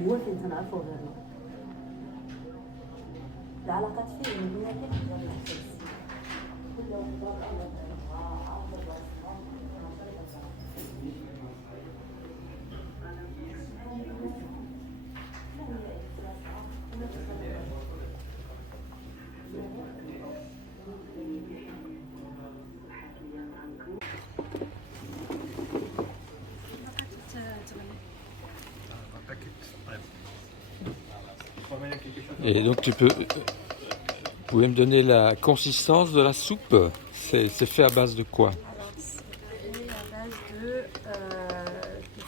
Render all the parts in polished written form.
هو فين تنعرفوا غيرنا العلاقات فيه من هنا كيف كل واحد Et donc vous pouvez me donner la consistance de la soupe? C'est fait à base de quoi? Alors, c'est fait à base de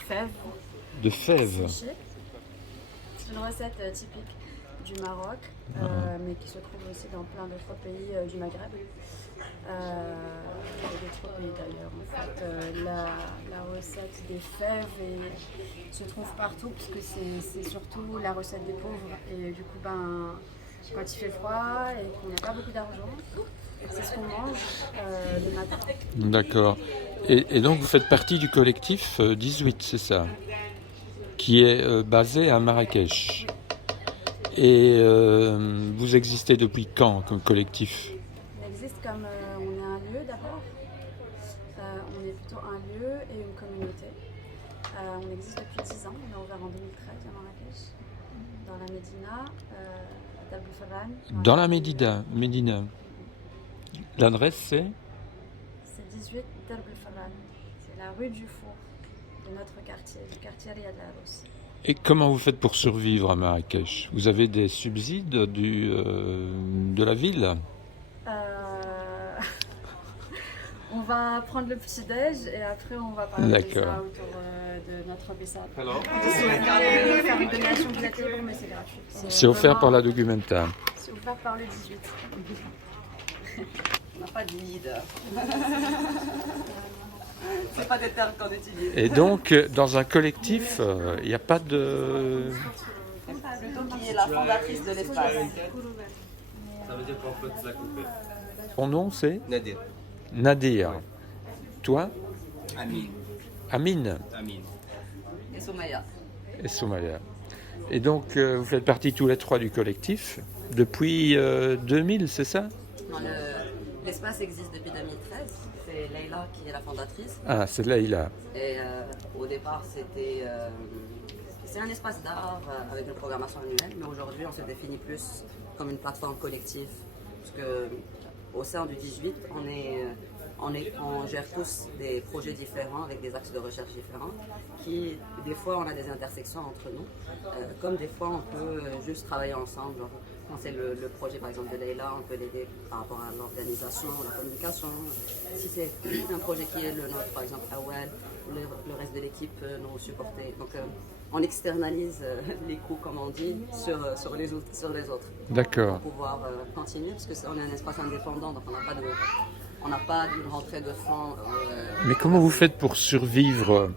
fèves De fèves. séchées. C'est une recette typique du Maroc, mais qui se trouve aussi dans plein d'autres pays du Maghreb. Et d'autres pays d'ailleurs. En fait, la recette des fèves se trouve partout, puisque c'est surtout la recette des pauvres. Et du coup, quand il fait froid et qu'on n'a pas beaucoup d'argent, c'est ce qu'on mange le matin. D'accord. Et donc vous faites partie du collectif 18, c'est ça? Qui est basé à Marrakech. Et vous existez depuis quand comme collectif? On existe comme on est un lieu d'abord. On est plutôt un lieu et une communauté. On existe depuis 10 ans. On a ouvert en 2013 à Marrakech, dans la Médina, à Table Farran. Dans la Médina. L'adresse c'est? C'est 18 Table Farran. C'est la rue du Four de notre quartier, du quartier Riyad Larousse. Et comment vous faites pour survivre à Marrakech? Vous avez des subsides de la ville? On va prendre le petit-déj et après on va parler de ça autour de notre Bessade. Si vous voulez faire une donation, vous êtes libre, mais c'est gratuit. C'est offert par la Documenta. C'est offert par le 18. On n'a pas de leader. C'est pas des termes qu'on utilise. Et donc, dans un collectif, il n'y a pas de... Plutôt qui est la fondatrice de l'espace. Ça veut dire qu'on peut te la couper. Ton nom, c'est? Nadir. Nadir. Toi? Amin. Amine Amin. Et Soumaya. et Soumaya. Et donc, vous faites partie tous les trois du collectif depuis 2000, c'est ça? Non, l'espace existe depuis 2013. C'est Leïla qui est la fondatrice. Ah, c'est Leïla. Et au départ, c'est un espace d'art avec une programmation annuelle. Mais aujourd'hui, on se définit plus comme une plateforme collective. Parce que au sein du 18, on gère tous des projets différents avec des axes de recherche différents qui, des fois, on a des intersections entre nous, comme des fois, on peut juste travailler ensemble. Genre, quand c'est le projet, par exemple, de Leïla, on peut l'aider par rapport à l'organisation, la communication. Si c'est un projet qui est le nôtre, par exemple, Awel, le reste de l'équipe nous supporter. Donc, on externalise les coûts, comme on dit, sur les autres. D'accord. Pour pouvoir continuer, parce qu'on est un espace indépendant, donc on n'a pas d'une rentrée de fonds. Mais comment vous faites pour survivre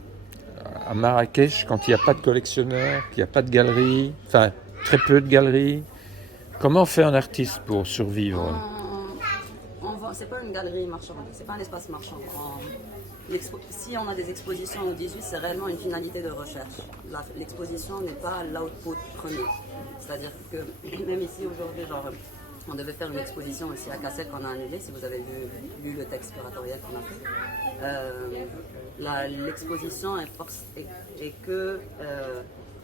à Marrakech quand il n'y a pas de collectionneurs, qu'il n'y a pas de galerie, enfin très peu de galeries? Comment fait un artiste pour survivre? C'est pas une galerie marchande, c'est pas un espace marchand. Si on a des expositions au 18, c'est réellement une finalité de recherche. L'exposition n'est pas l'output premier. C'est-à-dire que même ici aujourd'hui, on devait faire une exposition aussi à Cassel qu'on a annulée, si vous avez lu le texte curatorial qu'on a fait. L'exposition est que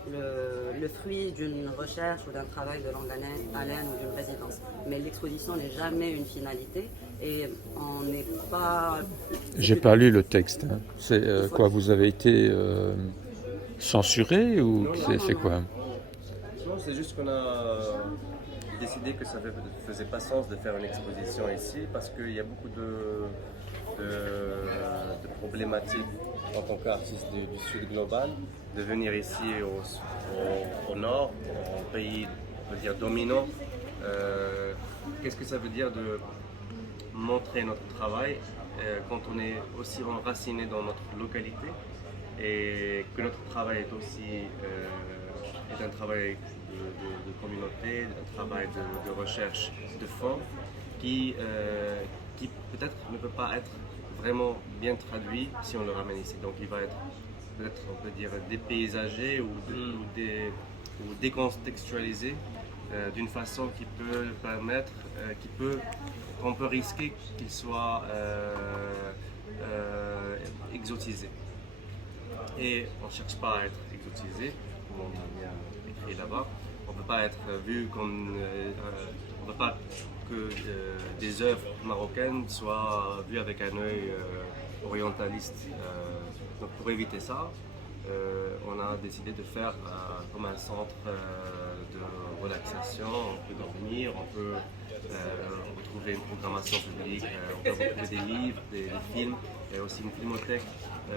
le fruit d'une recherche ou d'un travail de longue haleine ou d'une résidence. Mais l'exposition n'est jamais une finalité et on n'est pas... J'ai pas lu le texte. Hein. C'est quoi? Vous avez été censuré ou c'est quoi? Non, c'est juste qu'on a décidé que ça ne faisait pas sens de faire une exposition ici parce qu'il y a beaucoup de problématiques en tant qu'artiste du Sud global, de venir ici au Nord, en pays, on va dire, dominant. Qu'est-ce que ça veut dire de montrer notre travail quand on est aussi enraciné dans notre localité et que notre travail est aussi est un travail de communauté, un travail de recherche de fond qui peut-être ne peut pas être vraiment bien traduit si on le ramène ici. Donc il va être peut-être, on peut dire, dépaysagé ou ou décontextualiser d'une façon qui peut permettre, qu'on peut risquer qu'il soit exotisé. Et on ne cherche pas à être exotisé, comme on a bien écrit là-bas. On ne peut pas être vu comme. On ne veut pas que des œuvres marocaines soient vues avec un œil orientaliste. Donc pour éviter ça, on a décidé de faire comme un centre de relaxation. On peut dormir, on peut retrouver une programmation publique, on peut retrouver des livres, des films, et aussi une filmothèque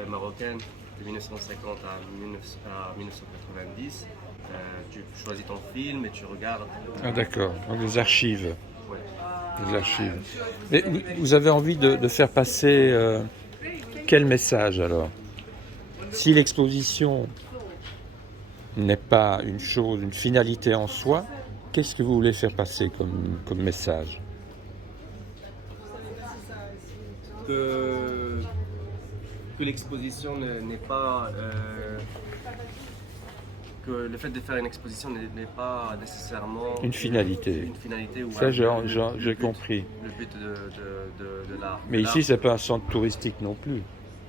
marocaine de 1950 à 1990. Tu choisis ton film et tu regardes. Ah d'accord, donc des archives. Ouais. Des archives. Et vous avez envie de faire passer quel message alors? Si l'exposition n'est pas une chose, une finalité en soi, qu'est-ce que vous voulez faire passer comme message? Que l'exposition n'est pas. Que le fait de faire une exposition n'est pas nécessairement Une finalité. Une finalité ou Ça, le j'ai but- compris. Le but de l'art. Mais ici, c'est pas un centre touristique non plus.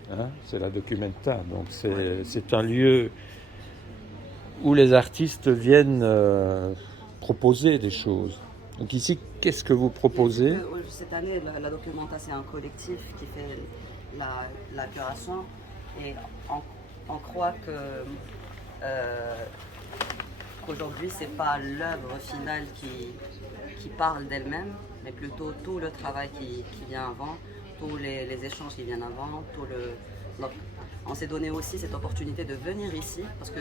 Hein, c'est la Documenta, donc c'est un lieu où les artistes viennent proposer des choses. Donc ici, qu'est-ce que vous proposez? Cette année, la Documenta, c'est un collectif qui fait la curation et on croit qu'aujourd'hui, ce n'est pas l'œuvre finale qui parle d'elle-même, mais plutôt tout le travail qui vient avant, tous les échanges qui viennent avant, Donc, on s'est donné aussi cette opportunité de venir ici parce que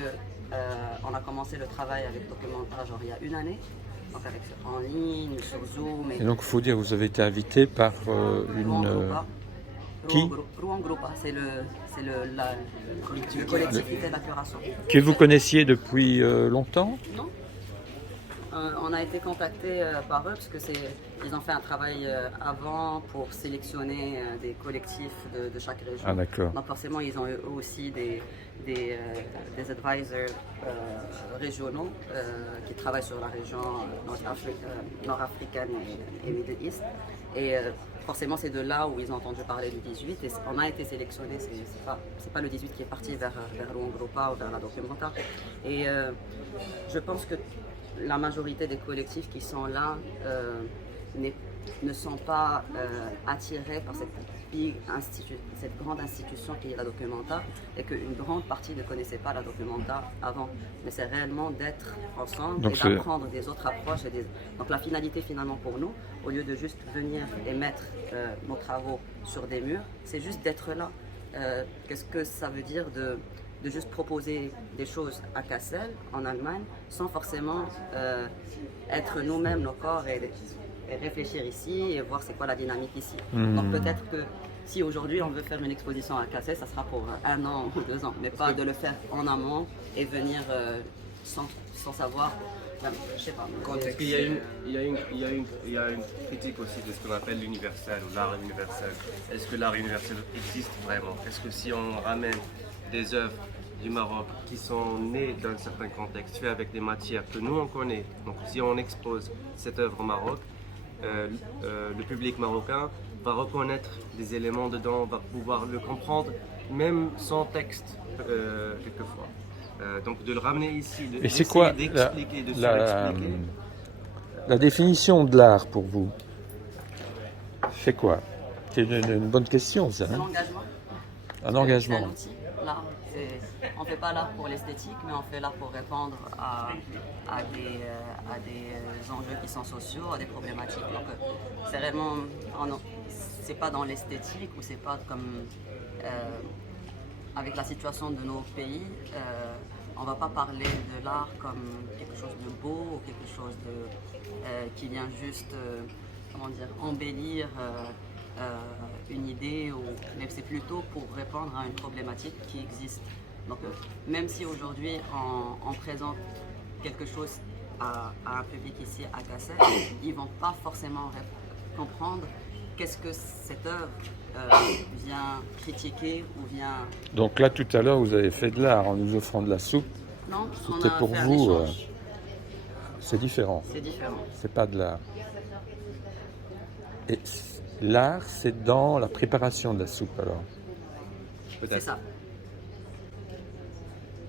on a commencé le travail avec Documenta genre il y a une année, donc en ligne, sur Zoom. Et donc, il faut dire, vous avez été invité par une... Qui? Rouen Grupa, c'est la collectivité de la curation. Que vous connaissiez depuis longtemps? Non. On a été contacté par eux parce que ils ont fait un travail avant pour sélectionner des collectifs de chaque région. Ah d'accord. Donc forcément, ils ont eux aussi des advisors régionaux qui travaillent sur la région nord-africaine et Middle East. Et forcément, c'est de là où ils ont entendu parler du 18 et on a été sélectionnés. C'est pas le 18 qui est parti vers Rouen Grupa ou vers la Documenta. Et je pense que la majorité des collectifs qui sont là ne sont pas attirés par cette grande institution qui est la Documenta et qu'une grande partie ne connaissait pas la Documenta avant. Mais c'est réellement d'être ensemble Donc et d'apprendre des autres approches. Donc la finalité finalement pour nous, au lieu de juste venir et mettre nos travaux sur des murs, c'est juste d'être là. Qu'est-ce que ça veut dire de juste proposer des choses à Kassel, en Allemagne, sans forcément être nous-mêmes, nos corps, et réfléchir ici et voir c'est quoi la dynamique ici. Donc peut-être que si aujourd'hui on veut faire une exposition à Kassel, ça sera pour 1 an ou 2 ans, mais pas de le faire en amont et venir sans savoir. Je sais pas. Parce qu'il y a une critique aussi de ce qu'on appelle l'universel ou l'art universel. Est-ce que l'art universel existe vraiment? Est-ce que si on ramène des œuvres du Maroc qui sont nées dans un certain contexte, fait avec des matières que nous on connaît, donc si on expose cette œuvre au Maroc, le public marocain va reconnaître des éléments dedans, va pouvoir le comprendre même sans texte quelquefois. Donc de le ramener ici, Et c'est quoi d'expliquer, de surexpliquer. La définition de l'art pour vous? C'est quoi? C'est une bonne question ça. C'est Hein? l'engagement. Un C'est engagement. un outil. L'art, on ne fait pas l'art pour l'esthétique, mais on fait l'art pour répondre à des enjeux qui sont sociaux, à des problématiques. Donc c'est vraiment, c'est pas dans l'esthétique ou c'est pas comme avec la situation de nos pays. On ne va pas parler de l'art comme quelque chose de beau ou quelque chose qui vient juste embellir une idée, mais c'est plutôt pour répondre à une problématique qui existe. Donc même si aujourd'hui on présente quelque chose à un public ici à Kassel, ils ne vont pas forcément comprendre qu'est-ce que cette œuvre vient critiquer ou vient... Donc là, tout à l'heure, vous avez fait de l'art en nous offrant de la soupe. maintenant, on C'était a pour fait un vous, échange. c'est différent. C'est différent. C'est pas de l'art. Et l'art, c'est dans la préparation de la soupe alors. C'est ça.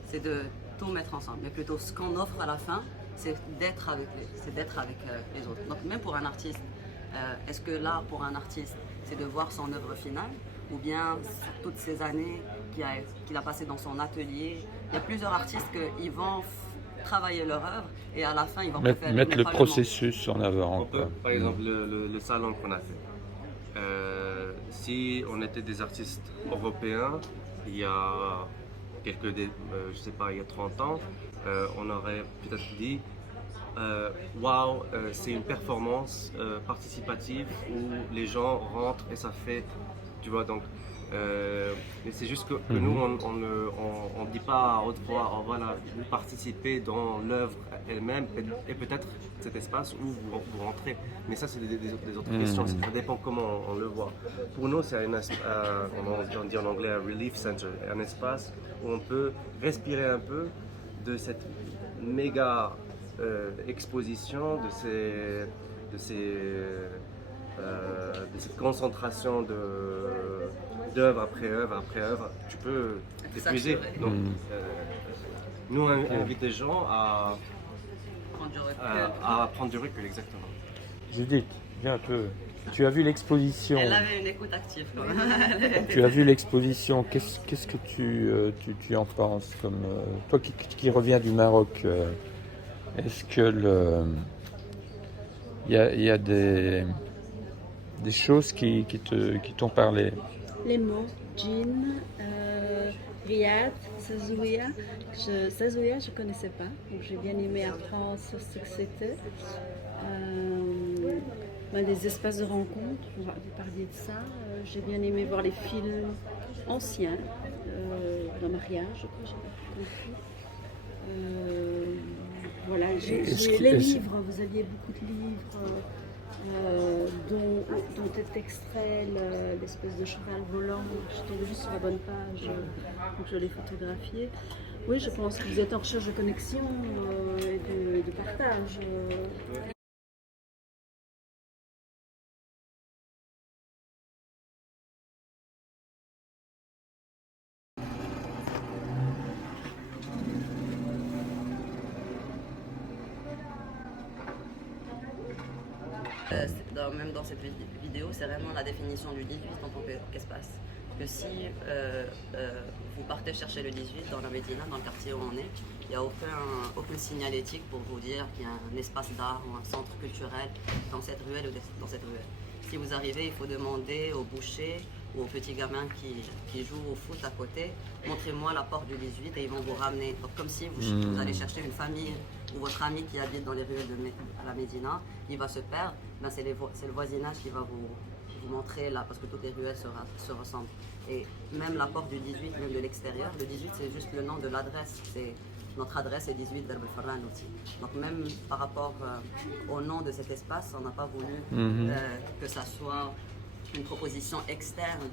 C'est de tout mettre ensemble. Mais plutôt, ce qu'on offre à la fin, c'est d'être avec les autres. Donc, même pour un artiste, est-ce que l'art pour un artiste, c'est de voir son œuvre finale, ou bien toutes ces années qu'il a passées dans son atelier? Il y a plusieurs artistes qui vont travailler leur œuvre et à la fin, ils vont préférer Mettre le pas processus en avant. On peut, Quoi. par exemple, le salon qu'on a fait. Si on était des artistes européens, il y a je sais pas, il y a 30 ans, on aurait peut-être dit waouh, c'est une performance participative où les gens rentrent et ça fait, tu vois, donc mais c'est juste que nous on dit pas à haute voix, oh, voilà, vous participez dans l'œuvre elle-même et peut-être cet espace où vous rentrez, mais ça c'est des autres questions, ça dépend comment on le voit. Pour nous c'est on dit en anglais un relief center, un espace où on peut respirer un peu de cette méga exposition, de cette concentration d'œuvre après œuvre après œuvre, tu peux t'épuiser. Donc, nous on invite les gens à prendre du recul, exactement. Judith, viens un peu. Tu as vu l'exposition. Elle avait une écoute active quand même. Tu as vu l'exposition. Qu'est-ce que tu en penses comme toi qui reviens du Maroc, est-ce que il y a des choses qui t'ont parlé? Les mots djinn, riad, sazouya. Sazouya, je ne connaissais pas, donc j'ai bien aimé apprendre sur ce que c'était. Des espaces de rencontre, vous parliez de ça. J'ai bien aimé voir les films anciens, d'un mariage, je crois, j'ai compris. Voilà, les livres, vous aviez beaucoup de livres dont est extrait l'espèce de cheval volant. Je tombais juste sur la bonne page, donc je l'ai photographié. Oui, je pense que vous êtes en recherche de connexion et de partage. Même dans cette vidéo, c'est vraiment la définition du 18 en tant qu'espace. Que si vous partez chercher le 18 dans la Médina, dans le quartier où on est, il n'y a aucune signalétique pour vous dire qu'il y a un espace d'art ou un centre culturel dans cette ruelle ou dans cette ruelle. Si vous arrivez, il faut demander au boucher ou aux petits gamins qui jouent au foot à côté, montrez-moi la porte du 18 et ils vont vous ramener. Donc, comme si vous allez chercher une famille ou votre ami qui habite dans les ruelles à la Médina, il va se perdre, ben c'est le voisinage qui va vous montrer là, parce que toutes les ruelles se ressemblent. Et même la porte du 18, même de l'extérieur, le 18 c'est juste le nom de l'adresse. Notre adresse est 18 Darb el Farran aussi. Donc même par rapport au nom de cet espace, on n'a pas voulu que ça soit une proposition externe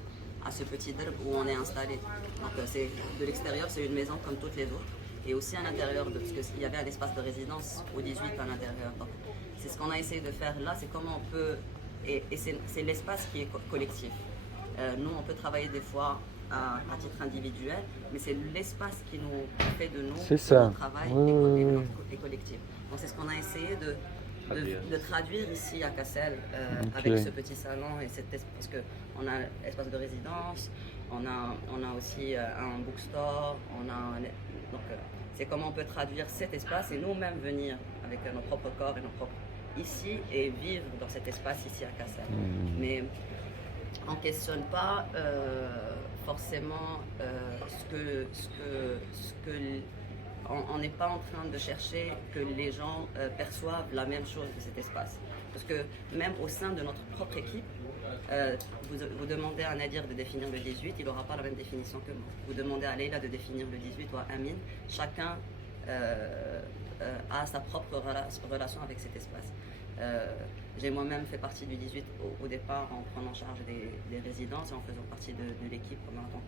à ce petit derb où on est installé. Donc de l'extérieur, c'est une maison comme toutes les autres. Et aussi à l'intérieur, parce qu'il y avait un espace de résidence au 18 à l'intérieur. Donc c'est ce qu'on a essayé de faire là, c'est comment on peut... Et c'est l'espace qui est collectif. Nous, on peut travailler des fois à titre individuel, mais c'est l'espace qui nous fait de nous notre travail et collectif. Donc c'est ce qu'on a essayé de traduire ici à Cassel avec ce petit salon et parce qu'on a l'espace de résidence, on a aussi un bookstore, donc c'est comment on peut traduire cet espace et nous-mêmes venir avec nos propres corps et nos propres ici et vivre dans cet espace ici à Cassel. Mais on ne questionne pas forcément on n'est pas en train de chercher que les gens perçoivent la même chose de cet espace. Parce que même au sein de notre propre équipe, vous demandez à Nadir de définir le 18, il n'aura pas la même définition que moi. Vous demandez à Leila de définir le 18 ou à Amine, chacun a sa propre relation avec cet espace. J'ai moi-même fait partie du 18 au départ en prenant en charge des résidences et en faisant partie de l'équipe en tant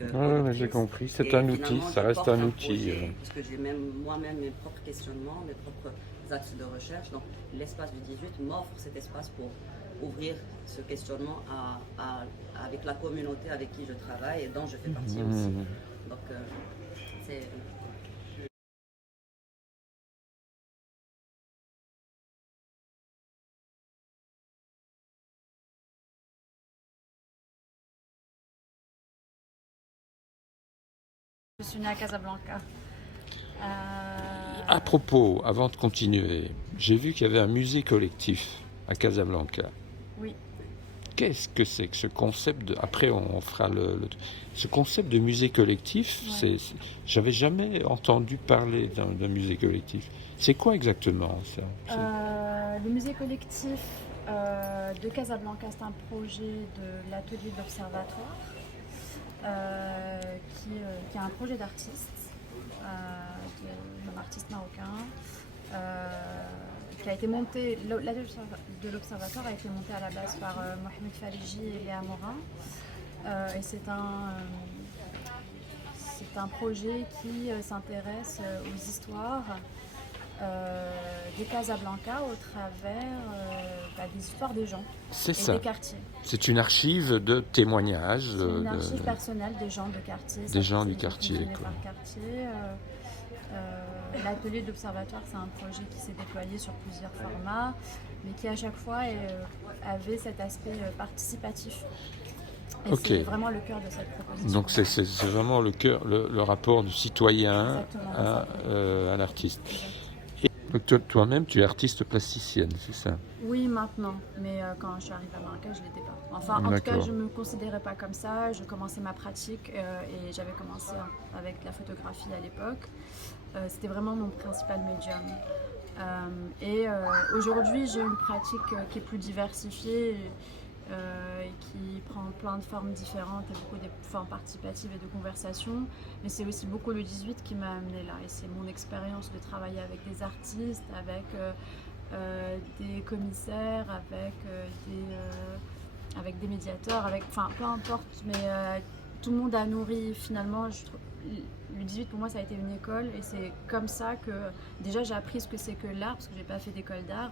Ouais, j'ai compris. C'est Et un outil, finalement, ça je reste porte un un outil. projet, parce que j'ai même moi-même mes propres questionnements, mes propres axes de recherche. Donc l'espace du 18 m'offre cet espace pour ouvrir ce questionnement avec la communauté avec qui je travaille et dont je fais partie aussi. Donc c'est... Je suis née à Casablanca. À propos, avant de continuer, j'ai vu qu'il y avait un musée collectif à Casablanca. Oui. Qu'est-ce que c'est que ce concept de... Après, on fera ce concept de musée collectif, Ouais. J'avais jamais entendu parler d'un musée collectif. C'est quoi exactement ça? Le musée collectif de Casablanca, c'est un projet de l'atelier de l'Observatoire, qui est un projet d'artiste, d'un artiste marocain, qui a été monté, l'atelier de l'Observatoire a été monté à la base par Mohamed Fariji et Léa Morin, et c'est un projet qui s'intéresse aux histoires de Casablanca au travers des histoires des gens C'est et ça. des quartiers. C'est une archive de témoignages. C'est une archive personnelle des gens de quartier. Des gens du quartier, Fonctionné quoi. par quartier. L'atelier d'Observatoire, c'est un projet qui s'est déployé sur plusieurs formats, mais qui à chaque fois avait cet aspect participatif. Et Ok. c'est vraiment le cœur de cette proposition. Donc c'est vraiment le cœur, le rapport du citoyen Exactement. à l'artiste. Et donc toi-même, tu es artiste plasticienne, c'est ça? Oui, maintenant, mais quand je suis arrivée à Marrakech, je ne l'étais pas. Enfin, en tout cas, D'accord. je ne me considérais pas comme ça. Je commençais ma pratique et j'avais commencé avec la photographie à l'époque. C'était vraiment mon principal médium. Aujourd'hui, j'ai une pratique qui est plus diversifiée et qui prend plein de formes différentes et beaucoup de formes participatives et de conversation. Mais c'est aussi beaucoup le 18 qui m'a amené là. Et c'est mon expérience de travailler avec des artistes, avec des commissaires, avec des médiateurs, enfin peu importe, mais tout le monde a nourri finalement. Le 18 pour moi ça a été une école et c'est comme ça que déjà j'ai appris ce que c'est que l'art parce que j'ai pas fait d'école d'art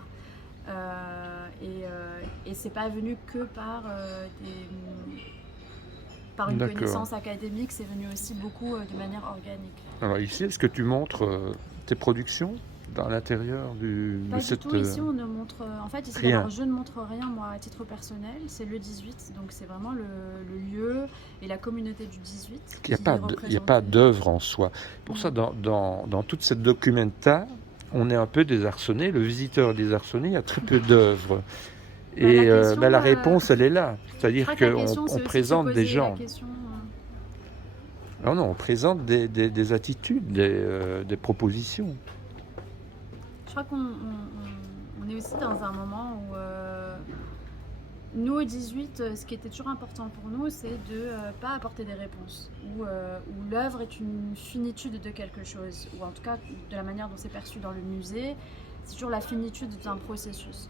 et c'est pas venu que par une D'accord. connaissance académique, c'est venu aussi beaucoup de manière organique. Alors ici, est-ce que tu montres tes productions dans l'intérieur Pas du tout, ici on ne montre... En fait, ici, rien. alors, je ne montre rien, moi, à titre personnel. C'est le 18, donc c'est vraiment le lieu et la communauté du 18. Il n'y a pas d'œuvre en soi. Pour ça, dans toute cette documenta, on est un peu désarçonné. Le visiteur est désarçonné, il y a très peu d'œuvres. Et la réponse, elle est là. C'est-à-dire qu'on présente des gens. Non, on présente des attitudes, des propositions. Je crois qu'on est aussi dans un moment où nous au 18, ce qui était toujours important pour nous, c'est de pas apporter des réponses, où l'œuvre est une finitude de quelque chose, ou en tout cas de la manière dont c'est perçu dans le musée, c'est toujours la finitude d'un processus.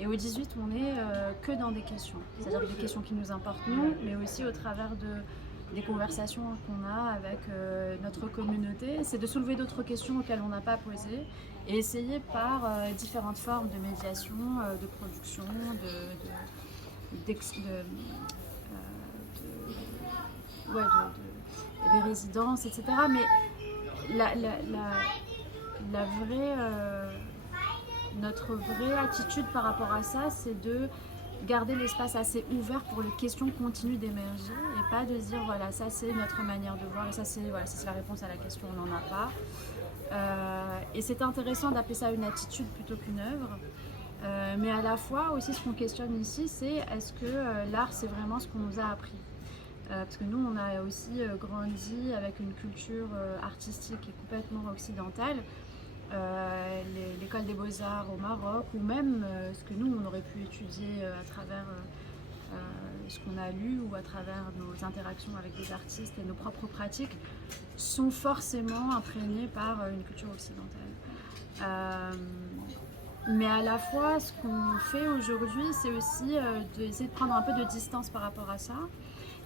Et au 18, on n'est que dans des questions, c'est-à-dire des questions qui nous importent nous, mais aussi au travers des conversations qu'on a avec notre communauté, c'est de soulever d'autres questions auxquelles on n'a pas posé et essayer par différentes formes de médiation, de production, des résidences, etc. Mais notre vraie attitude par rapport à ça, c'est de garder l'espace assez ouvert pour les questions continuent d'émerger et pas de se dire voilà ça c'est notre manière de voir et ça c'est la réponse à la question, on n'en a pas. Et c'est intéressant d'appeler ça une attitude plutôt qu'une œuvre. Mais à la fois aussi ce qu'on questionne ici c'est est-ce que l'art c'est vraiment ce qu'on nous a appris parce que nous on a aussi grandi avec une culture artistique qui est complètement occidentale. L'école des beaux-arts au Maroc ou même ce que nous on aurait pu étudier à travers ce qu'on a lu ou à travers nos interactions avec des artistes et nos propres pratiques sont forcément imprégnés par une culture occidentale. Mais à la fois ce qu'on fait aujourd'hui c'est aussi d'essayer de prendre un peu de distance par rapport à ça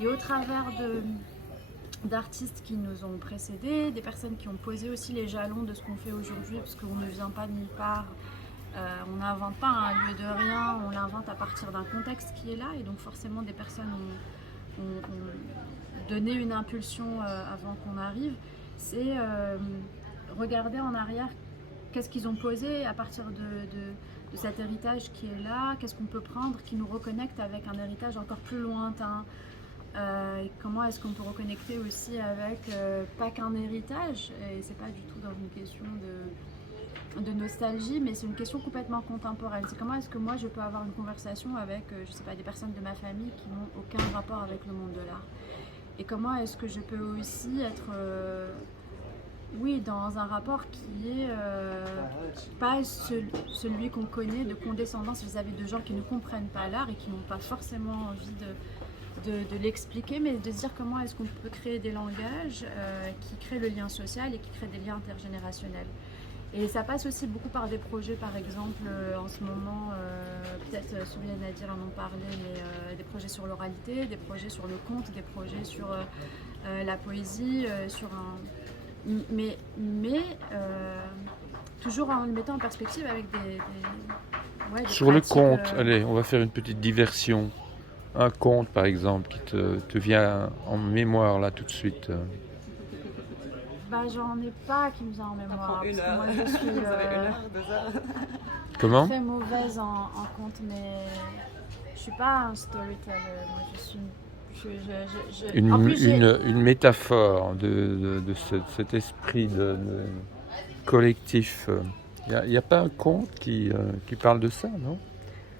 et au travers d'artistes qui nous ont précédés, des personnes qui ont posé aussi les jalons de ce qu'on fait aujourd'hui, parce qu'on ne vient pas de nulle part. On n'invente pas un lieu de rien, on l'invente à partir d'un contexte qui est là, et donc forcément des personnes ont donné une impulsion avant qu'on arrive. C'est regarder en arrière qu'est-ce qu'ils ont posé à partir de cet héritage qui est là, qu'est-ce qu'on peut prendre qui nous reconnecte avec un héritage encore plus lointain. Et comment est-ce qu'on peut reconnecter aussi avec pas qu'un héritage, et c'est pas du tout dans une question de nostalgie, mais c'est une question complètement contemporaine. C'est comment est-ce que moi je peux avoir une conversation avec, je sais pas, des personnes de ma famille qui n'ont aucun rapport avec le monde de l'art. Et comment est-ce que je peux aussi être, oui, dans un rapport qui est pas celui qu'on connaît de condescendance vis-à-vis de gens qui ne comprennent pas l'art et qui n'ont pas forcément envie de l'expliquer, mais de se dire comment est-ce qu'on peut créer des langages qui créent le lien social et qui créent des liens intergénérationnels. Et ça passe aussi beaucoup par des projets, par exemple, en ce moment, peut-être Souria et Nadir en ont parlé, mais des projets sur l'oralité, des projets sur le conte, des projets sur la poésie, sur un... Mais toujours en le mettant en perspective avec des Sur le pratiques, conte, allez, on va faire une petite diversion. Un conte, par exemple, qui te vient en mémoire là tout de suite. Bah, j'en ai pas qui me vient en mémoire. Une Parce que heure. moi, je suis Vous avez 1 heure, 2 heures. Comment? très mauvaise en conte, mais je suis pas un storyteller. Moi, je suis. En plus, Une métaphore de cet esprit de collectif. Il n'y a pas un conte qui parle de ça, non?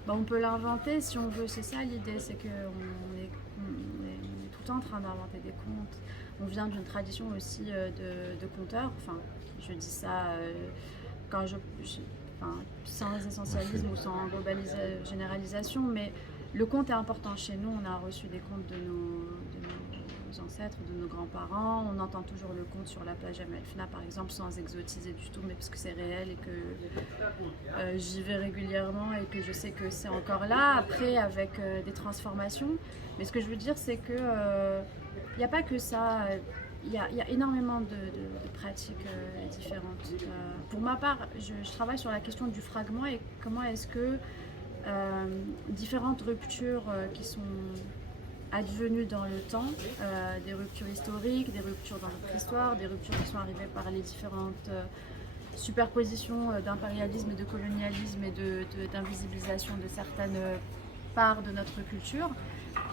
bah, on peut l'inventer si on veut. C'est ça l'idée, c'est qu'on est tout le temps en train d'inventer des contes. On vient d'une tradition aussi de conteurs. Enfin, je dis ça quand enfin, sans essentialisme ou sans généralisation, mais le conte est important chez nous. On a reçu des contes de nos ancêtres, de nos grands-parents. On entend toujours le conte sur la plage à Melfna, par exemple, sans exotiser du tout, mais parce que c'est réel et que j'y vais régulièrement et que je sais que c'est encore là, après avec des transformations. Mais ce que je veux dire, c'est que il n'y a pas que ça. Il y a énormément de pratiques différentes. Pour ma part, je travaille sur la question du fragment et comment est-ce que différentes ruptures qui sont advenues dans le temps, des ruptures historiques, des ruptures dans notre histoire, des ruptures qui sont arrivées par les différentes superpositions d'impérialisme et de colonialisme et d'invisibilisation de certaines parts de notre culture,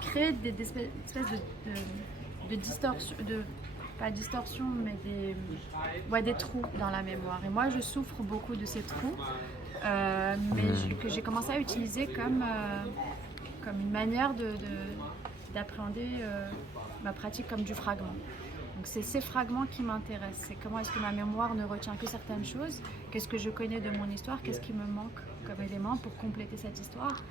créent des espèces de distorsion, pas distorsion, mais des trous dans la mémoire. Et moi, je souffre beaucoup de ces trous, que j'ai commencé à utiliser comme une manière d'appréhender ma pratique comme du fragment. Donc c'est ces fragments qui m'intéressent. C'est comment est-ce que ma mémoire ne retient que certaines choses, qu'est-ce que je connais de mon histoire, qu'est-ce qui me manque comme élément pour compléter cette histoire.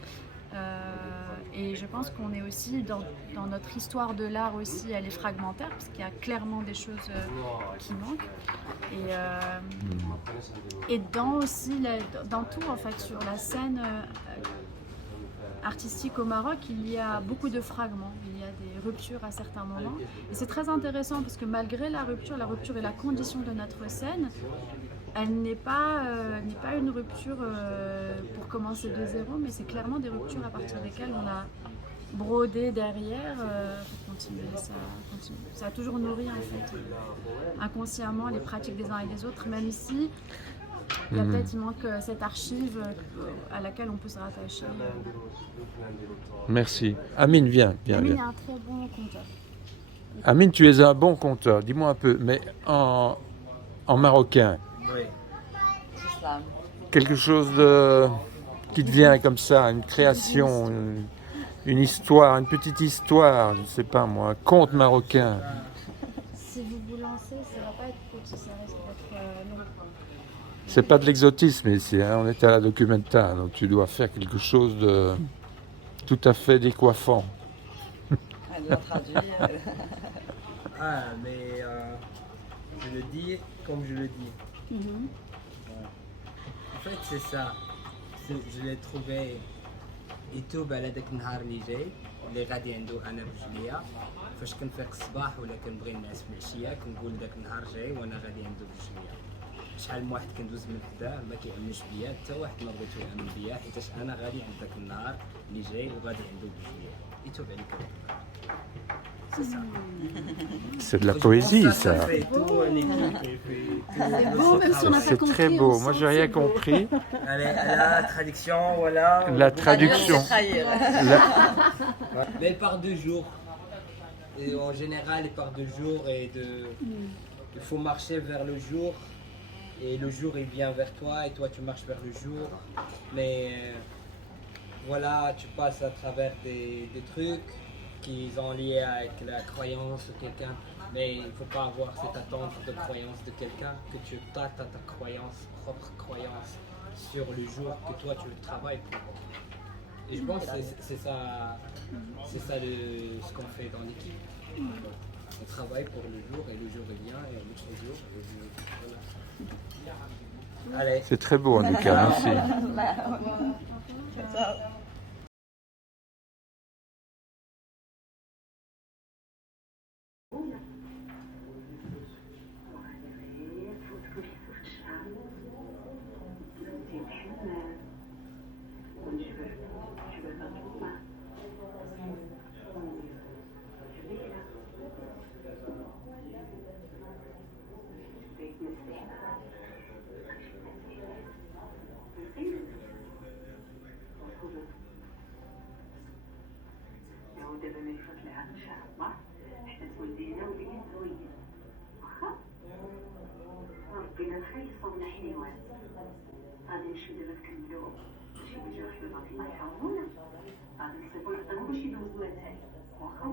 Et je pense qu'on est aussi dans notre histoire de l'art aussi, elle est fragmentaire parce qu'il y a clairement des choses qui manquent et dans tout en fait sur la scène artistique au Maroc, il y a beaucoup de fragments, il y a des ruptures à certains moments et c'est très intéressant parce que malgré la rupture est la condition de notre scène. Elle n'est pas une rupture pour commencer de zéro, mais c'est clairement des ruptures à partir desquelles on a brodé derrière pour continuer. Ça a toujours nourri en fait inconsciemment les pratiques des uns et des autres, même si il manque cette archive à laquelle on peut se rattacher. Merci. Amine, viens. Amine est un très bon conteur. Amine, tu es un bon conteur. Dis-moi un peu, mais en marocain. Oui. Quelque chose qui te vient comme ça, une création, une histoire, une petite histoire, je ne sais pas moi, un conte marocain. Si vous vous lancez, ça ne va pas être petit, ça risque d'être long. C'est pas de l'exotisme ici, hein, on est à la Documenta, donc tu dois faire quelque chose de tout à fait décoiffant. Elle l'a traduit. Ah, mais je le dis comme je le dis. En fait, c'est ça. Je l'ai trouvé. يتوب على ذاك النهار اللي جاي اللي غادي عنده انا بجوجليا. فاش كنفيق الصباح ولا كنبغي نعس في العشيه كنقول داك النهار جاي وانا غادي عنده بجوجليا. شحال من واحد كندوز من حداه ما كيامنش بيا، حتى واحد ما بغيتو يامن بيا حيتاش انا غادي عند داك النهار اللي جاي وغادي عنده بجوجليا. يتوب عليك هذاك النهار. سي سا. C'est de la poésie, ça. Bon, même si on n'a pas C'est compris. très beau. on Moi, sent j'ai que rien c'est beau. compris. Allez, la traduction, voilà. La traduction. La- Mais elle part de jour. Et en général, elle part de jour et de. Il faut marcher vers le jour. Et le jour, il vient vers toi et toi, tu marches vers le jour. Mais voilà, tu passes à travers des trucs qui sont liés avec la croyance de quelqu'un. Mais il ne faut pas avoir cette attente de croyance de quelqu'un, que tu tâtes à ta croyance, propre croyance, sur le jour que toi tu travailles pour. Et je pense que c'est ça ce qu'on fait dans l'équipe. On travaille pour le jour et le jour il vient et l'autre jour. Voilà. Allez. C'est très beau, en tout cas. Merci. دابا ما يفوت العام ان شاء الله حتى تولدينا وليا زوين واخا ربنا الخير يصوبنا حليوان غادي نمشيو دابا نكملو شي وجه حلوه الله يحفظونا غادي نصيبو نخدمو باش يدوزو الاتاي واخا